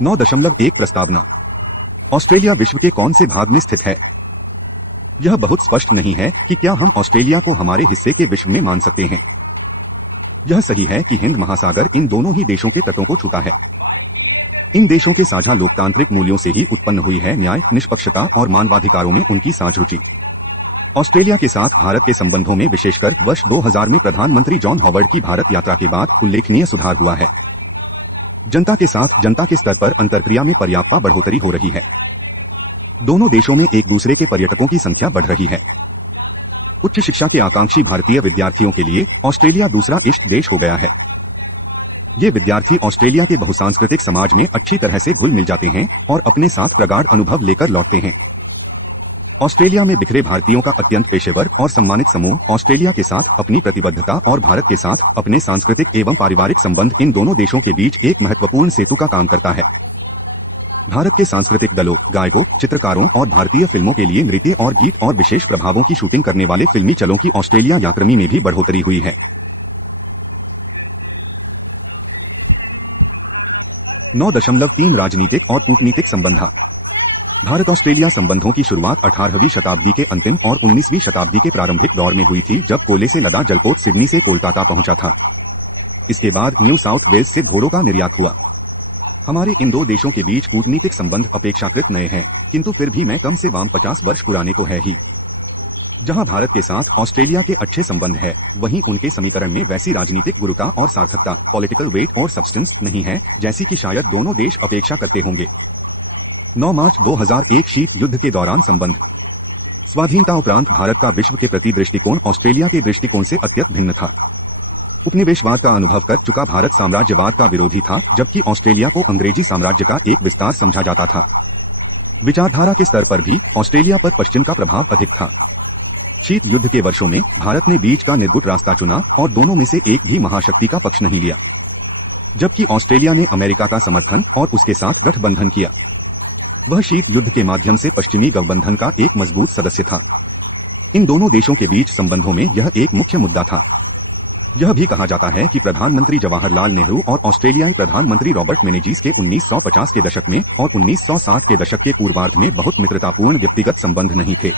9.1 प्रस्तावना। ऑस्ट्रेलिया विश्व के कौन से भाग में स्थित है? यह बहुत स्पष्ट नहीं है कि क्या हम ऑस्ट्रेलिया को हमारे हिस्से के विश्व में मान सकते हैं। यह सही है कि हिंद महासागर इन दोनों ही देशों के तटों को छूता है। इन देशों के साझा लोकतांत्रिक मूल्यों से ही उत्पन्न हुई है न्याय, निष्पक्षता और मानवाधिकारों में उनकी साझ रुचि। ऑस्ट्रेलिया के साथ भारत के संबंधों में विशेषकर वर्ष 2000 में प्रधानमंत्री जॉन हॉवर्ड की भारत यात्रा के बाद उल्लेखनीय सुधार हुआ है। जनता के साथ जनता के स्तर पर अंतर्क्रिया में पर्याप्त बढ़ोतरी हो रही है। दोनों देशों में एक दूसरे के पर्यटकों की संख्या बढ़ रही है। उच्च शिक्षा के आकांक्षी भारतीय विद्यार्थियों के लिए ऑस्ट्रेलिया दूसरा इष्ट देश हो गया है। ये विद्यार्थी ऑस्ट्रेलिया के बहुसांस्कृतिक समाज में अच्छी तरह से घुल मिल जाते हैं और अपने साथ प्रगाढ़ अनुभव लेकर लौटते हैं। ऑस्ट्रेलिया में बिखरे भारतीयों का अत्यंत पेशेवर और सम्मानित समूह ऑस्ट्रेलिया के साथ अपनी प्रतिबद्धता और भारत के साथ अपने सांस्कृतिक एवं पारिवारिक संबंध इन दोनों देशों के बीच एक महत्वपूर्ण सेतु का काम करता है। भारत के सांस्कृतिक दलों, गायकों, चित्रकारों और भारतीय फिल्मों के लिए नृत्य और गीत और विशेष प्रभावों की शूटिंग करने वाले फिल्मी चलों की ऑस्ट्रेलिया यात्रा में भी बढ़ोतरी हुई है। 9.3 राजनीतिक और कूटनीतिक संबंध। भारत ऑस्ट्रेलिया संबंधों की शुरुआत 18वीं शताब्दी के अंतिम और 19वीं शताब्दी के प्रारंभिक दौर में हुई थी, जब कोयले से लदा जलपोत सिडनी से कोलकाता पहुंचा था। इसके बाद न्यू साउथ वेल्स से घोड़ों का निर्यात हुआ। हमारे इन दो देशों के बीच कूटनीतिक संबंध अपेक्षाकृत नए हैं, किंतु फिर भी मैं कम से कम 50 वर्ष पुराने तो है ही। जहां भारत के साथ ऑस्ट्रेलिया के अच्छे संबंध है, वहीं उनके समीकरण में वैसी राजनीतिक गुरुता और सार्थकता, पॉलिटिकल वेट और सब्सटेंस नहीं है जैसी कि शायद दोनों देश अपेक्षा करते होंगे। 9 मार्च 2001 शीत युद्ध के दौरान संबंध। स्वाधीनता उपरांत भारत का विश्व के प्रति दृष्टिकोण ऑस्ट्रेलिया के दृष्टिकोण से अत्यंत भिन्न था। उपनिवेशवाद का अनुभव कर चुका भारत साम्राज्यवाद का विरोधी था, जबकि ऑस्ट्रेलिया को अंग्रेजी साम्राज्य का एक विस्तार समझा जाता था। विचारधारा के स्तर पर भी ऑस्ट्रेलिया पर पश्चिम का प्रभाव अधिक था। शीत युद्ध के वर्षों में भारत ने बीच का निर्गुट रास्ता चुना और दोनों में से एक भी महाशक्ति का पक्ष नहीं लिया, जबकि ऑस्ट्रेलिया ने अमेरिका का समर्थन और उसके साथ गठबंधन किया। वह शीत युद्ध के माध्यम से पश्चिमी गठबंधन का एक मजबूत सदस्य था। इन दोनों देशों के बीच संबंधों में यह एक मुख्य मुद्दा था। यह भी कहा जाता है कि प्रधानमंत्री जवाहरलाल नेहरू और ऑस्ट्रेलियाई प्रधानमंत्री रॉबर्ट मेनेजीज के 1950 के दशक में और 1960 के दशक के पूर्वार्ध में बहुत मित्रतापूर्ण व्यक्तिगत संबंध नहीं थे।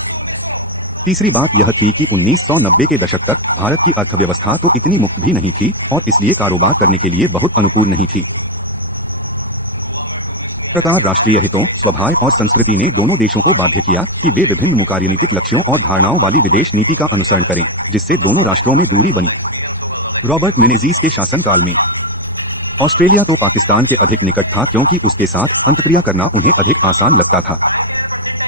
तीसरी बात यह थी कि 1990 के दशक तक भारत की अर्थव्यवस्था तो इतनी मुक्त भी नहीं थी और इसलिए कारोबार करने के लिए बहुत अनुकूल नहीं थी। प्रकार राष्ट्रीय हितों, स्वभाव और संस्कृति ने दोनों देशों को बाध्य किया कि वे विभिन्न मुकार्यनीतिक लक्ष्यों और धारणाओं वाली विदेश नीति का अनुसरण करें, जिससे दोनों राष्ट्रों में दूरी बनी। रॉबर्ट मेनेजीज के शासनकाल में ऑस्ट्रेलिया तो पाकिस्तान के अधिक निकट था, क्योंकि उसके साथ अंतर्क्रिया करना उन्हें अधिक आसान लगता था।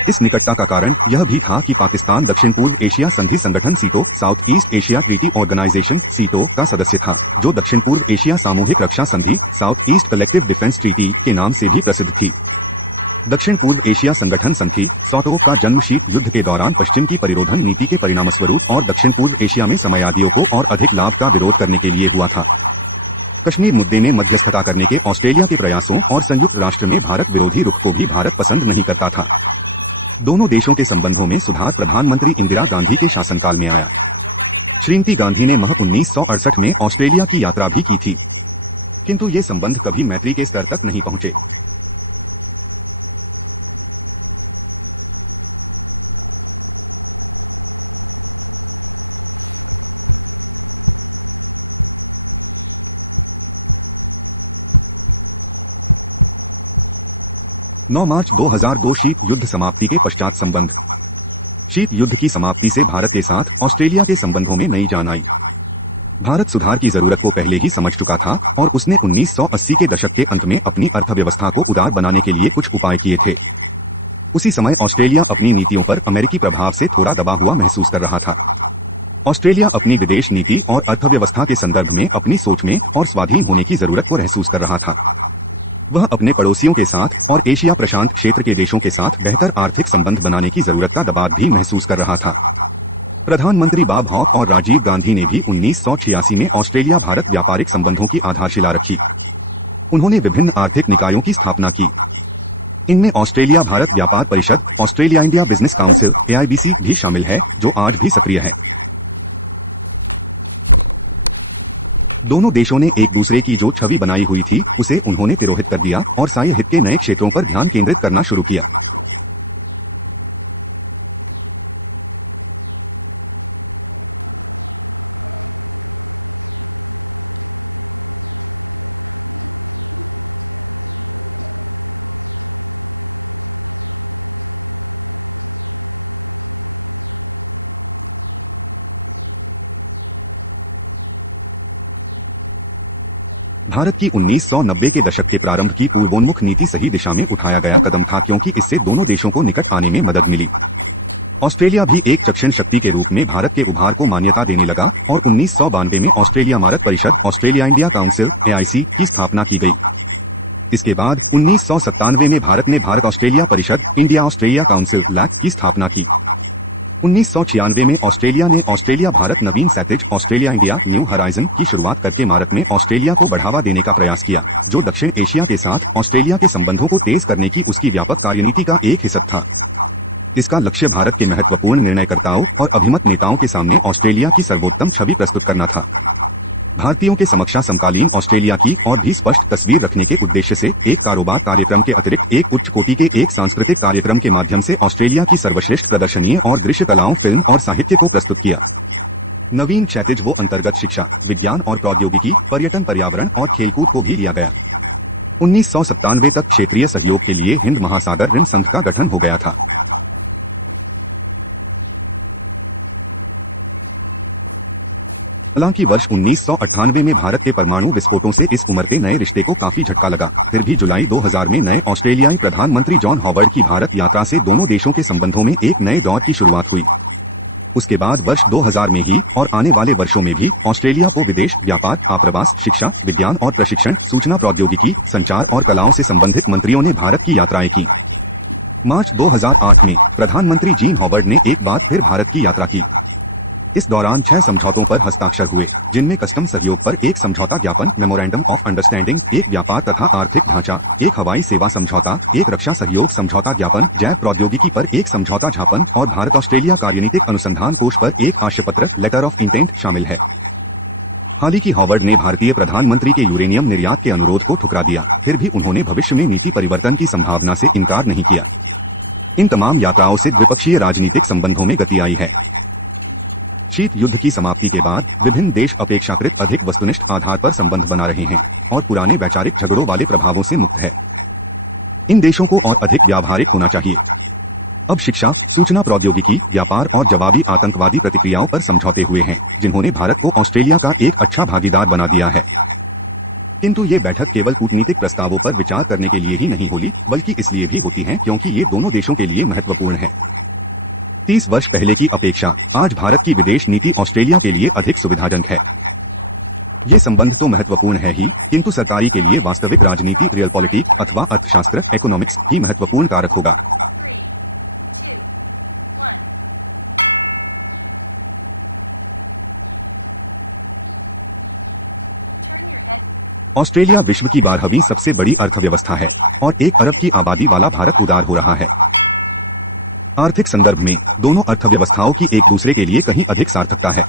इस निकटता का कारण यह भी था कि पाकिस्तान दक्षिण पूर्व एशिया संधि संगठन SEATO, south east Asia treaty organisation SEATO का सदस्य था, जो दक्षिण पूर्व एशिया सामूहिक रक्षा संधि, south east collective defence treaty के नाम से भी प्रसिद्ध थी। दक्षिण पूर्व एशिया संगठन संधि सॉटो का जन्म शीत युद्ध के दौरान पश्चिम की परिरोधन नीति के परिणामस्वरूप और दक्षिण पूर्व एशिया में समयादियों को और अधिक लाभ का विरोध करने के लिए हुआ था। कश्मीर मुद्दे में मध्यस्थता करने के ऑस्ट्रेलिया के प्रयासों और संयुक्त राष्ट्र में भारत विरोधी रुख को भी भारत पसंद नहीं करता था। दोनों देशों के संबंधों में सुधार प्रधानमंत्री इंदिरा गांधी के शासनकाल में आया। श्रीमती गांधी ने मह 1968 में ऑस्ट्रेलिया की यात्रा भी की थी, किंतु ये संबंध कभी मैत्री के स्तर तक नहीं पहुंचे। नौ मार्च 2002 शीत युद्ध समाप्ति के पश्चात संबंध। शीत युद्ध की समाप्ति से भारत के साथ ऑस्ट्रेलिया के संबंधों में नई जान आई। भारत सुधार की जरूरत को पहले ही समझ चुका था और उसने 1980 के दशक के अंत में अपनी अर्थव्यवस्था को उदार बनाने के लिए कुछ उपाय किए थे। उसी समय ऑस्ट्रेलिया अपनी नीतियों पर अमेरिकी प्रभाव से थोड़ा दबा हुआ महसूस कर रहा था। ऑस्ट्रेलिया अपनी विदेश नीति और अर्थव्यवस्था के संदर्भ में अपनी सोच में और स्वाधीन होने की जरूरत को महसूस कर रहा था। वह अपने पड़ोसियों के साथ और एशिया प्रशांत क्षेत्र के देशों के साथ बेहतर आर्थिक संबंध बनाने की जरूरत का दबाव भी महसूस कर रहा था। प्रधानमंत्री बॉब हॉक और राजीव गांधी ने भी 1986 में ऑस्ट्रेलिया भारत व्यापारिक संबंधों की आधारशिला रखी। उन्होंने विभिन्न आर्थिक निकायों की स्थापना की। इनमें ऑस्ट्रेलिया भारत व्यापार परिषद, Australia India business council AIBC भी शामिल है, जो आज भी सक्रिय है। दोनों देशों ने एक दूसरे की जो छवि बनाई हुई थी उसे उन्होंने तिरोहित कर दिया और साझा हित के नए क्षेत्रों पर ध्यान केंद्रित करना शुरू किया। भारत की 1990 के दशक के प्रारंभ की पूर्वोन्मुख नीति सही दिशा में उठाया गया कदम था, क्योंकि इससे दोनों देशों को निकट आने में मदद मिली। ऑस्ट्रेलिया भी एक चक्षण शक्ति के रूप में भारत के उभार को मान्यता देने लगा और 1992 में ऑस्ट्रेलिया मारक परिषद ऑस्ट्रेलिया इंडिया काउंसिल (AIC) की स्थापना की गई। इसके बाद 1997 में भारत ने भारत ऑस्ट्रेलिया परिषद इंडिया ऑस्ट्रेलिया काउंसिल (LAC) की स्थापना की। 1996 में ऑस्ट्रेलिया ने ऑस्ट्रेलिया भारत नवीन क्षैतिज ऑस्ट्रेलिया इंडिया न्यू हराइजन की शुरुआत करके भारत में ऑस्ट्रेलिया को बढ़ावा देने का प्रयास किया, जो दक्षिण एशिया के साथ ऑस्ट्रेलिया के संबंधों को तेज करने की उसकी व्यापक कार्यनीति का एक हिस्सा था। इसका लक्ष्य भारत के महत्वपूर्ण निर्णयकर्ताओं और अभिमत नेताओं के सामने ऑस्ट्रेलिया की सर्वोत्तम छवि प्रस्तुत करना था। भारतीयों के समक्ष समकालीन ऑस्ट्रेलिया की और भी स्पष्ट तस्वीर रखने के उद्देश्य से एक कारोबार कार्यक्रम के अतिरिक्त एक उच्च कोटि के एक सांस्कृतिक कार्यक्रम के माध्यम से ऑस्ट्रेलिया की सर्वश्रेष्ठ प्रदर्शनीय और दृश्य कलाओं, फिल्म और साहित्य को प्रस्तुत किया। नवीन क्षैतिज वो अंतर्गत शिक्षा, विज्ञान और प्रौद्योगिकी, पर्यटन, पर्यावरण और खेलकूद को भी लिया गया। 1997 तक क्षेत्रीय सहयोग के लिए हिंद महासागर ऋण संघ का गठन हो गया था। हालांकि वर्ष 1998 में भारत के परमाणु विस्फोटों से इस उमरते नए रिश्ते को काफी झटका लगा। फिर भी जुलाई 2000 में नए ऑस्ट्रेलियाई प्रधानमंत्री जॉन हॉवर्ड की भारत यात्रा से दोनों देशों के संबंधों में एक नए दौर की शुरुआत हुई। उसके बाद वर्ष 2000 में ही और आने वाले वर्षों में भी ऑस्ट्रेलिया को विदेश, व्यापार, आप्रवास, शिक्षा, विज्ञान और प्रशिक्षण, सूचना प्रौद्योगिकी, संचार और कलाओं से संबंधित मंत्रियों ने भारत की यात्राएं की। मार्च 2008 में प्रधानमंत्री जीन हॉवर्ड ने एक बार फिर भारत की यात्रा की। इस दौरान 6 समझौतों पर हस्ताक्षर हुए, जिनमें कस्टम सहयोग पर एक समझौता ज्ञापन मेमोरेंडम ऑफ अंडरस्टैंडिंग, एक व्यापार तथा आर्थिक ढांचा, एक हवाई सेवा समझौता, एक रक्षा सहयोग समझौता ज्ञापन, जैव प्रौद्योगिकी पर एक समझौता ज्ञापन और भारत ऑस्ट्रेलिया कार्यनीतिक अनुसंधान कोष पर एक आशयपत्र लेटर ऑफ इंटेंट शामिल है। हाल ही हॉवर्ड ने भारतीय प्रधानमंत्री के यूरेनियम निर्यात के अनुरोध को ठुकरा दिया, फिर भी उन्होंने भविष्य में नीति परिवर्तन की संभावना से इनकार नहीं किया। इन तमाम यात्राओं से द्विपक्षीय राजनीतिक संबंधों में गति आई है। शीत युद्ध की समाप्ति के बाद विभिन्न देश अपेक्षाकृत अधिक वस्तुनिष्ठ आधार पर संबंध बना रहे हैं और पुराने वैचारिक झगड़ों वाले प्रभावों से मुक्त है। इन देशों को और अधिक व्यावहारिक होना चाहिए। अब शिक्षा, सूचना प्रौद्योगिकी, व्यापार और जवाबी आतंकवादी प्रतिक्रियाओं पर समझौते हुए हैं, जिन्होंने भारत को ऑस्ट्रेलिया का एक अच्छा भागीदार बना दिया है। किंतु ये बैठक केवल कूटनीतिक प्रस्तावों पर विचार करने के लिए ही नहीं होली, बल्कि इसलिए भी होती है क्योंकि ये दोनों देशों के लिए महत्वपूर्ण है। 30 वर्ष पहले की अपेक्षा आज भारत की विदेश नीति ऑस्ट्रेलिया के लिए अधिक सुविधाजनक है। ये संबंध तो महत्वपूर्ण है ही, किंतु सरकारी के लिए वास्तविक राजनीति, रियल पॉलिटिक अथवा अर्थशास्त्र, इकोनॉमिक्स ही महत्वपूर्ण कारक होगा। ऑस्ट्रेलिया विश्व की 12वीं सबसे बड़ी अर्थव्यवस्था है और 1 अरब की आबादी वाला भारत उदार हो रहा है। आर्थिक संदर्भ में दोनों अर्थव्यवस्थाओं की एक दूसरे के लिए कहीं अधिक सार्थकता है।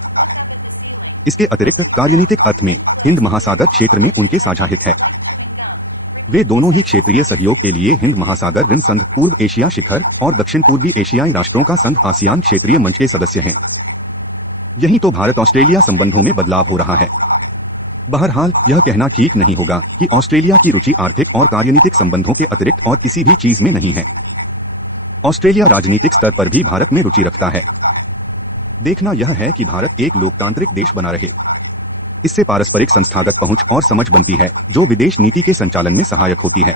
इसके अतिरिक्त कार्यनीतिक अर्थ में हिंद महासागर क्षेत्र में उनके साझा हित है। वे दोनों ही क्षेत्रीय सहयोग के लिए हिंद महासागर ऋण संघ, पूर्व एशिया शिखर और दक्षिण पूर्वी एशियाई राष्ट्रों का संघ आसियान क्षेत्रीय मंच के सदस्य हैं। यही तो भारत ऑस्ट्रेलिया संबंधों में बदलाव हो रहा है। बहरहाल यह कहना ठीक नहीं होगा कि ऑस्ट्रेलिया की रुचि आर्थिक और कार्यनीतिक संबंधों के अतिरिक्त और किसी भी चीज में नहीं है। ऑस्ट्रेलिया राजनीतिक स्तर पर भी भारत में रुचि रखता है। देखना यह है कि भारत एक लोकतांत्रिक देश बना रहे। इससे पारस्परिक संस्थागत पहुंच और समझ बनती है, जो विदेश नीति के संचालन में सहायक होती है।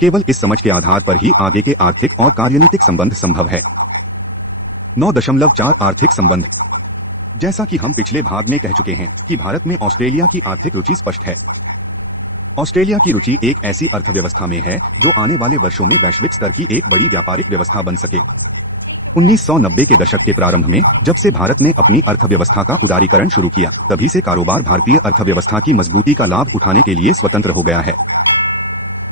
केवल इस समझ के आधार पर ही आगे के आर्थिक और कार्यनीतिक संबंध संभव है। 9.4 आर्थिक संबंध। जैसा कि हम पिछले भाग में कह चुके हैं कि भारत में ऑस्ट्रेलिया की आर्थिक रुचि स्पष्ट है। ऑस्ट्रेलिया की रुचि एक ऐसी अर्थव्यवस्था में है जो आने वाले वर्षों में वैश्विक स्तर की एक बड़ी व्यापारिक व्यवस्था बन सके। 1990 के दशक के प्रारंभ में जब से भारत ने अपनी अर्थव्यवस्था का उदारीकरण शुरू किया, तभी से कारोबार भारतीय अर्थव्यवस्था की मजबूती का लाभ उठाने के लिए स्वतंत्र हो गया है।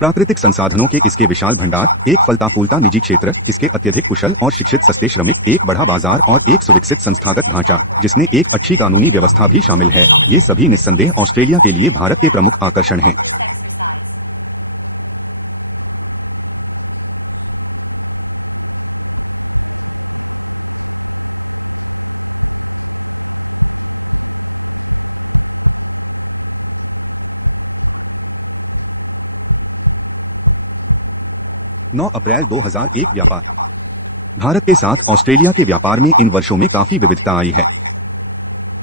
प्राकृतिक संसाधनों के इसके विशाल भंडार, एक फलता फूलता निजी क्षेत्र, इसके अत्यधिक कुशल और शिक्षित सस्ते श्रमिक, एक बड़ा बाजार और एक सुविकसित संस्थागत ढांचा जिसमें एक अच्छी कानूनी व्यवस्था भी शामिल है, ये सभी निस्संदेह ऑस्ट्रेलिया के लिए भारत के प्रमुख आकर्षण हैं। नौ अप्रैल 2001 व्यापार। भारत के साथ ऑस्ट्रेलिया के व्यापार में इन वर्षों में काफी विविधता आई है।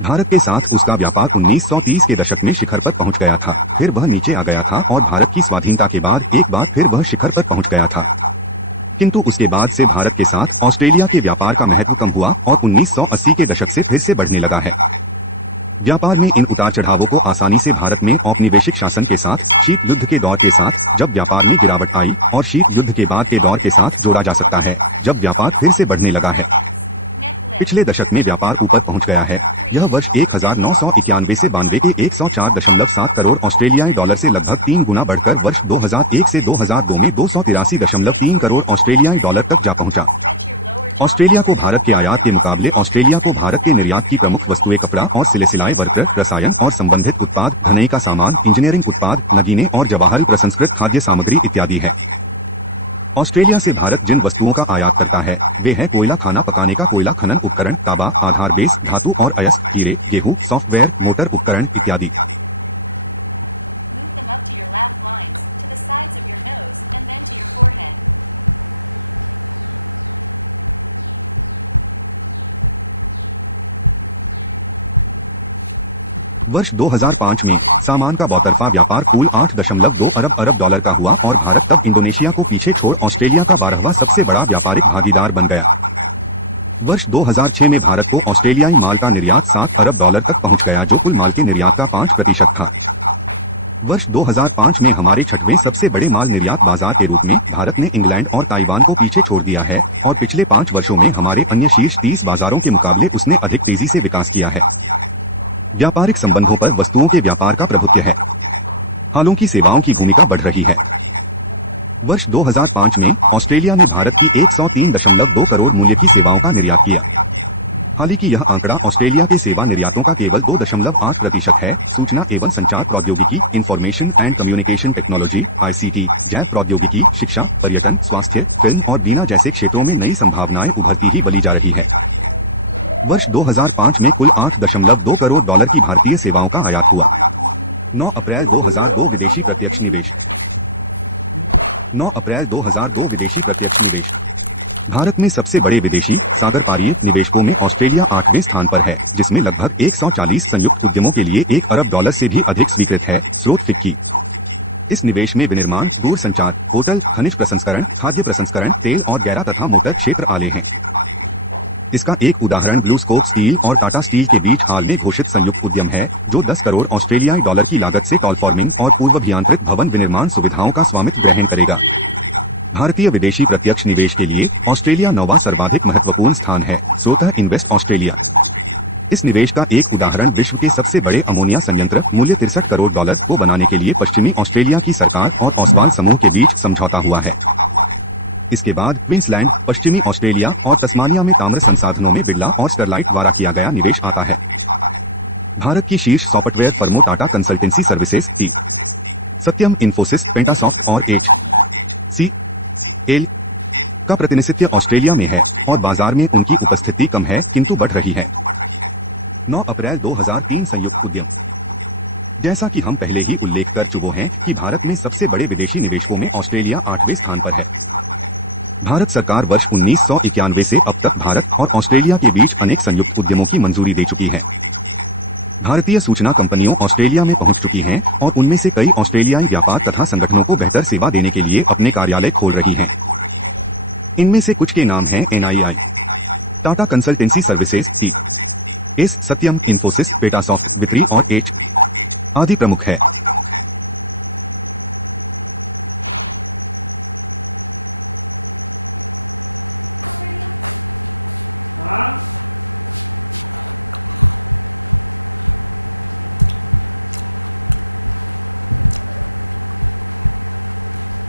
भारत के साथ उसका व्यापार 1930 के दशक में शिखर पर पहुंच गया था, फिर वह नीचे आ गया था और भारत की स्वाधीनता के बाद एक बार फिर वह शिखर पर पहुंच गया था। किंतु उसके बाद से भारत के साथ ऑस्ट्रेलिया के व्यापार का महत्व कम हुआ और 1980 के दशक से फिर से बढ़ने लगा है। व्यापार में इन उतार चढ़ावों को आसानी से भारत में औपनिवेशिक शासन के साथ, शीत युद्ध के दौर के साथ, जब व्यापार में गिरावट आई, और शीत युद्ध के बाद के दौर के साथ जोड़ा जा सकता है, जब व्यापार फिर से बढ़ने लगा है। पिछले दशक में व्यापार ऊपर पहुंच गया है। यह वर्ष 1991 से 92 के 104.7 करोड़ ऑस्ट्रेलियाई डॉलर से लगभग 3 गुना बढ़कर वर्ष 2001 से 2002 में 283.3 करोड़ ऑस्ट्रेलियाई डॉलर तक जा पहुंचा। ऑस्ट्रेलिया को भारत के आयात के मुकाबले ऑस्ट्रेलिया को भारत के निर्यात की प्रमुख वस्तुएं कपड़ा और सिले-सिलाए वस्त्र, रसायन और संबंधित उत्पाद, घनई का सामान, इंजीनियरिंग उत्पाद, नगीने और जवाहर प्रसंस्कृत खाद्य सामग्री इत्यादि है। ऑस्ट्रेलिया से भारत जिन वस्तुओं का आयात करता है वे है कोयला, खाना पकाने का कोयला, खनन उपकरण, तांबा, आधार बेस धातु और अयस्क, हीरे, गेहूं, सॉफ्टवेयर, मोटर उपकरण इत्यादि। वर्ष 2005 में सामान का बहुतरफा व्यापार कुल 8.2 अरब अरब डॉलर का हुआ और भारत तब इंडोनेशिया को पीछे छोड़ ऑस्ट्रेलिया का 12वां सबसे बड़ा व्यापारिक भागीदार बन गया। वर्ष 2006 में भारत को ऑस्ट्रेलियाई माल का निर्यात 7 अरब डॉलर तक पहुंच गया, जो कुल माल के निर्यात का 5% था। वर्ष 2005 में हमारे छठवें सबसे बड़े माल निर्यात बाजार के रूप में भारत ने इंग्लैंड और ताइवान को पीछे छोड़ दिया है और पिछले 5 वर्षों में हमारे अन्य शीर्ष 30 बाजारों के मुकाबले उसने अधिक तेजी से विकास किया है। व्यापारिक संबंधों पर वस्तुओं के व्यापार का प्रभुत्व है, हालांकि सेवाओं की भूमिका बढ़ रही है। वर्ष 2005 में ऑस्ट्रेलिया ने भारत की 103.2 करोड़ मूल्य की सेवाओं का निर्यात किया। हालांकि यह आंकड़ा ऑस्ट्रेलिया के सेवा निर्यातों का केवल 2.8% है। सूचना एवं संचार प्रौद्योगिकी, information and communication technology, ICT, जैव प्रौद्योगिकी, शिक्षा, पर्यटन, स्वास्थ्य, फिल्म और बीमा जैसे क्षेत्रों में नई संभावनाएं उभरती ही बली जा रही है। वर्ष 2005 में कुल 8.2 करोड़ डॉलर की भारतीय सेवाओं का आयात हुआ। 9 अप्रैल 2002 विदेशी प्रत्यक्ष निवेश। 9 अप्रैल 2002 विदेशी प्रत्यक्ष निवेश। भारत में सबसे बड़े विदेशी सागर पारीय निवेशकों में ऑस्ट्रेलिया 8वें स्थान पर है, जिसमें लगभग 140 संयुक्त उद्यमों के लिए 1 अरब डॉलर से भी अधिक स्वीकृत है। स्रोत फिक्की। इस निवेश में विनिर्माण, दूरसंचार, होटल, खनिज प्रसंस्करण, खाद्य प्रसंस्करण, तेल और गैरा तथा मोटर क्षेत्र आले हैं। इसका एक उदाहरण ब्लू स्कोप स्टील और टाटा स्टील के बीच हाल में घोषित संयुक्त उद्यम है, जो 10 करोड़ ऑस्ट्रेलियाई डॉलर की लागत से टॉलफॉर्मिंग और पूर्वाभियांत्रित भवन विनिर्माण सुविधाओं का स्वामित्व ग्रहण करेगा। भारतीय विदेशी प्रत्यक्ष निवेश के लिए ऑस्ट्रेलिया 9वां सर्वाधिक महत्वपूर्ण स्थान है। स्रोत इन्वेस्ट ऑस्ट्रेलिया। इस निवेश का एक उदाहरण विश्व के सबसे बड़े अमोनिया संयंत्र मूल्य 63 करोड़ डॉलर को बनाने के लिए पश्चिमी ऑस्ट्रेलिया की सरकार और ओसवाल समूह के बीच समझौता हुआ है। इसके बाद क्वींसलैंड, पश्चिमी ऑस्ट्रेलिया और तस्मानिया में ताम्र संसाधनों में बिरला और स्टरलाइट द्वारा किया गया निवेश आता है। भारत की शीर्ष सॉफ्टवेयर फर्मों टाटा कंसल्टेंसी सर्विसेज, टी सत्यम, इन्फोसिस, पेंटासॉफ्ट और HCL का प्रतिनिधित्व ऑस्ट्रेलिया में है और बाजार में उनकी उपस्थिति कम है किंतु बढ़ रही है। 9 अप्रैल 2003 संयुक्त उद्यम। जैसा कि हम पहले ही उल्लेख कर चुके हैं कि भारत में सबसे बड़े विदेशी निवेशकों में ऑस्ट्रेलिया 8वें स्थान पर है। भारत सरकार वर्ष 1991 से अब तक भारत और ऑस्ट्रेलिया के बीच अनेक संयुक्त उद्यमों की मंजूरी दे चुकी है। भारतीय सूचना कंपनियों ऑस्ट्रेलिया में पहुंच चुकी हैं और उनमें से कई ऑस्ट्रेलियाई व्यापार तथा संगठनों को बेहतर सेवा देने के लिए अपने कार्यालय खोल रही हैं। इनमें से कुछ के नाम हैं NII, Tata consultancy services, TS सत्यम, इन्फोसिस, पेटासॉफ्ट, वित्री और H आदि प्रमुख है।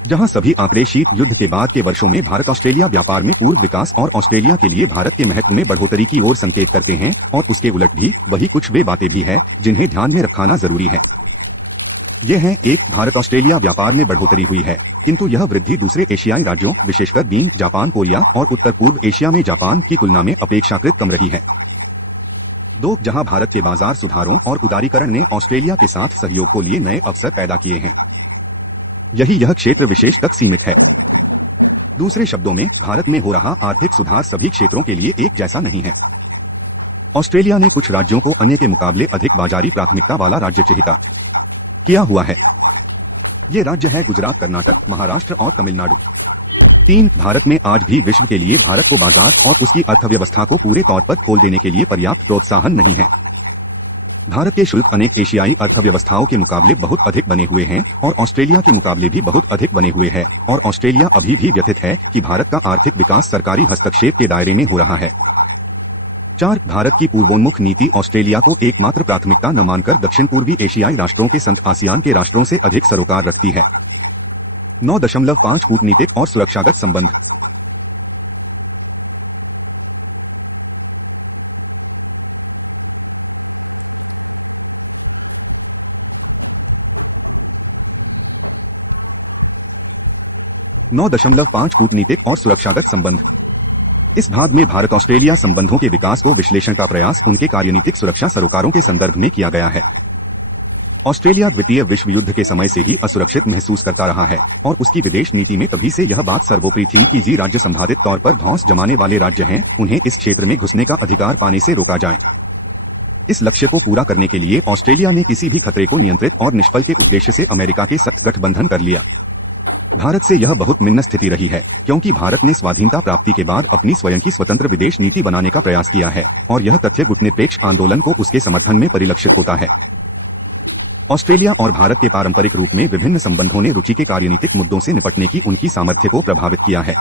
जहां सभी आंकड़े शीत युद्ध के बाद के वर्षों में भारत ऑस्ट्रेलिया व्यापार में पूर्व विकास और ऑस्ट्रेलिया के लिए भारत के महत्व में बढ़ोतरी की ओर संकेत करते हैं, और उसके उलट भी वही कुछ वे बातें भी हैं जिन्हें ध्यान में रखना जरूरी है। ये है, एक, भारत ऑस्ट्रेलिया व्यापार में बढ़ोतरी हुई है, किंतु यह वृद्धि दूसरे एशियाई राज्यों विशेषकर चीन, जापान, कोरिया और उत्तर पूर्व एशिया में जापान की तुलना में अपेक्षाकृत कम रही है। 2, जहां भारत के बाजार सुधारों और उदारीकरण ने ऑस्ट्रेलिया के साथ सहयोग को लिए नए अवसर पैदा किए हैं, यही यह क्षेत्र विशेष तक सीमित है। दूसरे शब्दों में, भारत में हो रहा आर्थिक सुधार सभी क्षेत्रों के लिए एक जैसा नहीं है। ऑस्ट्रेलिया ने कुछ राज्यों को अन्य के मुकाबले अधिक बाजारी प्राथमिकता वाला राज्य चिन्हित किया हुआ है। ये राज्य है गुजरात, कर्नाटक, महाराष्ट्र और तमिलनाडु। 3, भारत में आज भी विश्व के लिए भारत को बाजार और उसकी अर्थव्यवस्था को पूरे तौर पर खोल देने के लिए पर्याप्त प्रोत्साहन नहीं है। भारत के शुल्क अनेक एशियाई अर्थव्यवस्थाओं के मुकाबले बहुत अधिक बने हुए हैं और ऑस्ट्रेलिया के मुकाबले भी बहुत अधिक बने हुए हैं, और ऑस्ट्रेलिया अभी भी व्यथित है कि भारत का आर्थिक विकास सरकारी हस्तक्षेप के दायरे में हो रहा है। 4, भारत की पूर्वोन्मुख नीति ऑस्ट्रेलिया को एकमात्र प्राथमिकता न मानकर दक्षिण पूर्वी एशियाई राष्ट्रों के संग आसियान के राष्ट्रों से अधिक सरोकार रखती है। 9.5 कूटनीतिक और सुरक्षागत संबंध। नौ दशमलव पांच कूटनीतिक और सुरक्षागत संबंध। इस भाग में भारत ऑस्ट्रेलिया संबंधों के विकास को विश्लेषण का प्रयास उनके कार्यनीतिक सुरक्षा सरोकारों के संदर्भ में किया गया है। ऑस्ट्रेलिया द्वितीय विश्व युद्ध के समय से ही असुरक्षित महसूस करता रहा है, और उसकी विदेश नीति में तभी से यह बात सर्वोपरि थी कि जी राज्य संभावित तौर पर धौंस जमाने वाले राज्य हैं, उन्हें इस क्षेत्र में घुसने का अधिकार पाने से रोका जाए। इस लक्ष्य को पूरा करने के लिए ऑस्ट्रेलिया ने किसी भी खतरे को नियंत्रित और निष्फल के उद्देश्य से अमेरिका के साथ गठबंधन कर लिया। भारत से यह बहुत निम्न स्थिति रही है, क्योंकि भारत ने स्वाधीनता प्राप्ति के बाद अपनी स्वयं की स्वतंत्र विदेश नीति बनाने का प्रयास किया है, और यह तथ्य गुटनिरपेक्ष आंदोलन को उसके समर्थन में परिलक्षित होता है। ऑस्ट्रेलिया और भारत के पारंपरिक रूप में विभिन्न संबंधों ने रुचि के कार्यनीतिक मुद्दों से निपटने की उनकी सामर्थ्य को प्रभावित किया है।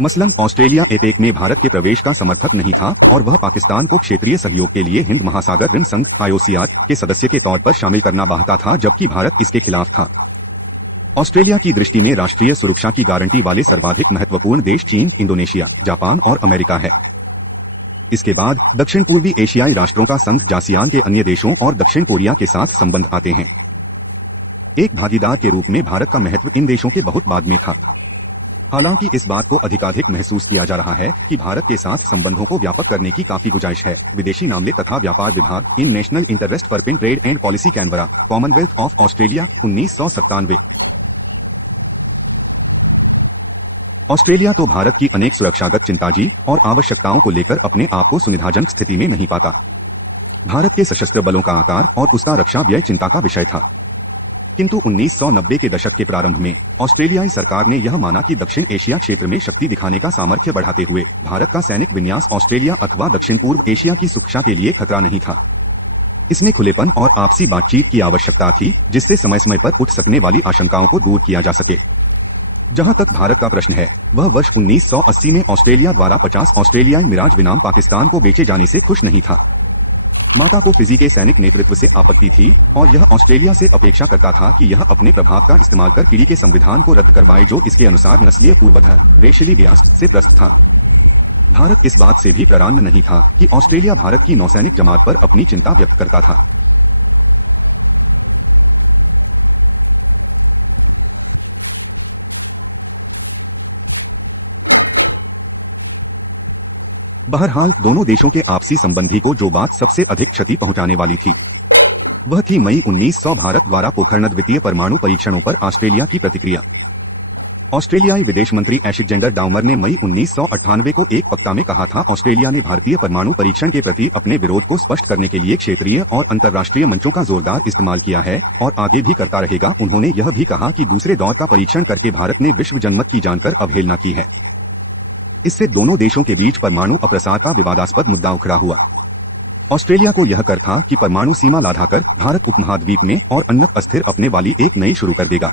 मसलन ऑस्ट्रेलिया एपेक में भारत के प्रवेश का समर्थक नहीं था, और वह पाकिस्तान को क्षेत्रीय सहयोग के लिए हिंद महासागर ऋण संघ (IOCR) के सदस्य के तौर पर शामिल करना चाहता था, जबकि भारत इसके खिलाफ था। ऑस्ट्रेलिया की दृष्टि में राष्ट्रीय सुरक्षा की गारंटी वाले सर्वाधिक महत्वपूर्ण देश चीन, इंडोनेशिया, जापान और अमेरिका है। इसके बाद दक्षिण पूर्वी एशियाई राष्ट्रों का संघ जासियान के अन्य देशों और दक्षिण कोरिया के साथ संबंध आते हैं। एक भागीदार के रूप में भारत का महत्व इन देशों के बहुत बाद में था। हालांकि इस बात को अधिकाधिक महसूस किया जा रहा है कि भारत के साथ संबंधों को व्यापक करने की काफी गुंजाइश है। विदेशी मामले तथा व्यापार विभाग, in national interest for trade and policy, Canberra, commonwealth of Australia, 1997। Australia तो भारत की अनेक सुरक्षागत चिंताजी और आवश्यकताओं को लेकर अपने आप को सुविधाजनक स्थिति में नहीं पाता। भारत के सशस्त्र बलों का आकार और उसका रक्षा व्यय चिंता का विषय था। किंतु 1990 के दशक के प्रारंभ में ऑस्ट्रेलियाई सरकार ने यह माना कि दक्षिण एशिया क्षेत्र में शक्ति दिखाने का सामर्थ्य बढ़ाते हुए भारत का सैनिक विन्यास ऑस्ट्रेलिया अथवा दक्षिण पूर्व एशिया की सुरक्षा के लिए खतरा नहीं था। इसमें खुलेपन और आपसी बातचीत की आवश्यकता थी, जिससे समय समय पर उठ सकने वाली आशंकाओं को दूर किया जा सके। जहां तक भारत का प्रश्न है, वह वर्ष 1980 में ऑस्ट्रेलिया द्वारा 50 ऑस्ट्रेलियाई मिराज विमान पाकिस्तान को बेचे जाने से खुश नहीं था। माता को फिजी के सैनिक नेतृत्व से आपत्ति थी, और यह ऑस्ट्रेलिया से अपेक्षा करता था कि यह अपने प्रभाव का इस्तेमाल कर किरी के संविधान को रद्द करवाए, जो इसके अनुसार नस्लीय पूर्वाधार रेशियली बियास्ड से प्रस्त था। भारत इस बात से भी प्रसन्न नहीं था कि ऑस्ट्रेलिया भारत की नौसैनिक जमात पर अपनी चिंता व्यक्त करता था। बहरहाल दोनों देशों के आपसी संबंधी को जो बात सबसे अधिक क्षति पहुंचाने वाली थी, वह थी मई 1900 भारत द्वारा पोखरण द्वितीय परमाणु परीक्षणों पर ऑस्ट्रेलिया की प्रतिक्रिया। ऑस्ट्रेलियाई विदेश मंत्री एलेक्जेंडर डाउमर ने मई 1998 को एक वक्ता में कहा था, ऑस्ट्रेलिया ने भारतीय परमाणु परीक्षण के प्रति अपने विरोध को स्पष्ट करने के लिए क्षेत्रीय और अंतर्राष्ट्रीय मंचों का जोरदार इस्तेमाल किया है और आगे भी करता रहेगा। उन्होंने यह भी कहा कि दूसरे दौर का परीक्षण करके भारत ने विश्व जनमत की जानकर अवहेलना की है। इससे दोनों देशों के बीच परमाणु अप्रसार का विवादास्पद मुद्दा उखड़ा हुआ। ऑस्ट्रेलिया को यह कर था कि परमाणु सीमा लाधाकर भारत उपमहाद्वीप में और अन्य अस्थिर अपने वाली एक नई शुरू कर देगा।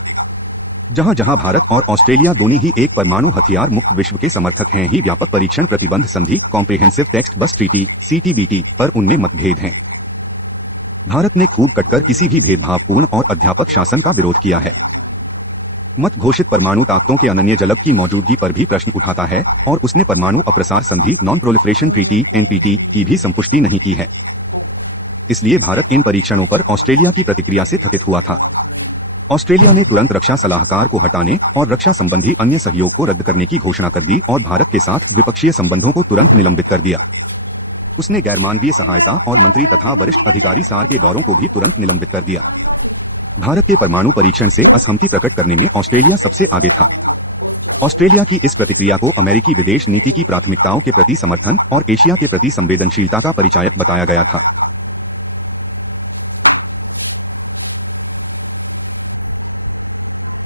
जहां जहां भारत और ऑस्ट्रेलिया दोनों ही एक परमाणु हथियार मुक्त विश्व के समर्थक हैं, ही व्यापक परीक्षण प्रतिबंध संधि कॉम्प्रिहेंसिव टेक्स्ट बस ट्रीटी CTBT पर उनमें मतभेद हैं। भारत ने खूब कटकर किसी भी भेदभावपूर्ण और अध्यापक शासन का विरोध किया है। मत घोषित परमाणु ताकतों के अनन्य जलब की मौजूदगी पर भी प्रश्न उठाता है और उसने परमाणु अप्रसार संधि नॉन प्रोलिफरेशन ट्रीटी (NPT) की भी संपुष्टि नहीं की है। इसलिए भारत इन परीक्षणों पर ऑस्ट्रेलिया की प्रतिक्रिया से थकित हुआ था। ऑस्ट्रेलिया ने तुरंत रक्षा सलाहकार को हटाने और रक्षा संबंधी अन्य सहयोग को रद्द करने की घोषणा कर दी और भारत के साथ द्विपक्षीय संबंधों को तुरंत निलंबित कर दिया। उसने गैरमानवीय सहायता और मंत्री तथा वरिष्ठ अधिकारी सार के दौरों को भी तुरंत निलंबित कर दिया। भारत के परमाणु परीक्षण से असहमति प्रकट करने में ऑस्ट्रेलिया सबसे आगे था। ऑस्ट्रेलिया की इस प्रतिक्रिया को अमेरिकी विदेश नीति की प्राथमिकताओं के प्रति समर्थन और एशिया के प्रति संवेदनशीलता का परिचायक बताया गया था।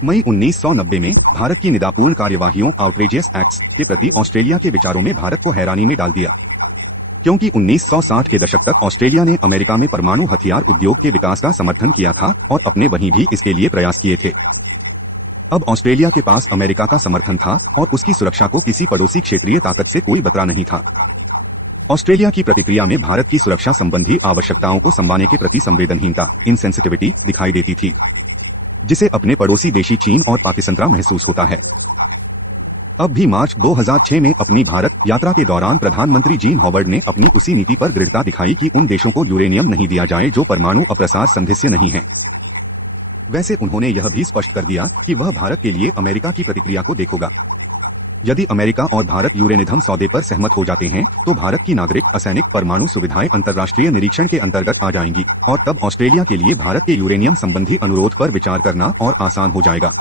मई 1990 में भारत की निदापूर्ण कार्यवाहियों आउटरेजियस एक्ट्स के प्रति ऑस्ट्रेलिया के विचारों में भारत को हैरानी में डाल दिया, क्योंकि 1960 के दशक तक ऑस्ट्रेलिया ने अमेरिका में परमाणु हथियार उद्योग के विकास का समर्थन किया था और अपने वहीं भी इसके लिए प्रयास किए थे। अब ऑस्ट्रेलिया के पास अमेरिका का समर्थन था और उसकी सुरक्षा को किसी पड़ोसी क्षेत्रीय ताकत से कोई खतरा नहीं था। ऑस्ट्रेलिया की प्रतिक्रिया में भारत की सुरक्षा संबंधी आवश्यकताओं को संभालने के प्रति संवेदनहीनता इनसेंसिटिविटी दिखाई देती थी, जिसे अपने पड़ोसी देशी चीन और पाकिस्तान महसूस होता है। अब भी मार्च 2006 में अपनी भारत यात्रा के दौरान प्रधानमंत्री जीन हॉवर्ड ने अपनी उसी नीति पर दृढ़ता दिखाई कि उन देशों को यूरेनियम नहीं दिया जाए जो परमाणु अप्रसार संधि से नहीं हैं। वैसे उन्होंने यह भी स्पष्ट कर दिया कि वह भारत के लिए अमेरिका की प्रतिक्रिया को देखेगा। यदि अमेरिका और भारत यूरेनियम सौदे पर सहमत हो जाते हैं तो भारत की नागरिक असैनिक परमाणु सुविधाएं अंतर्राष्ट्रीय निरीक्षण के अंतर्गत आ जाएंगी और तब ऑस्ट्रेलिया के लिए भारत के यूरेनियम संबंधी अनुरोध पर विचार करना और आसान हो जाएगा।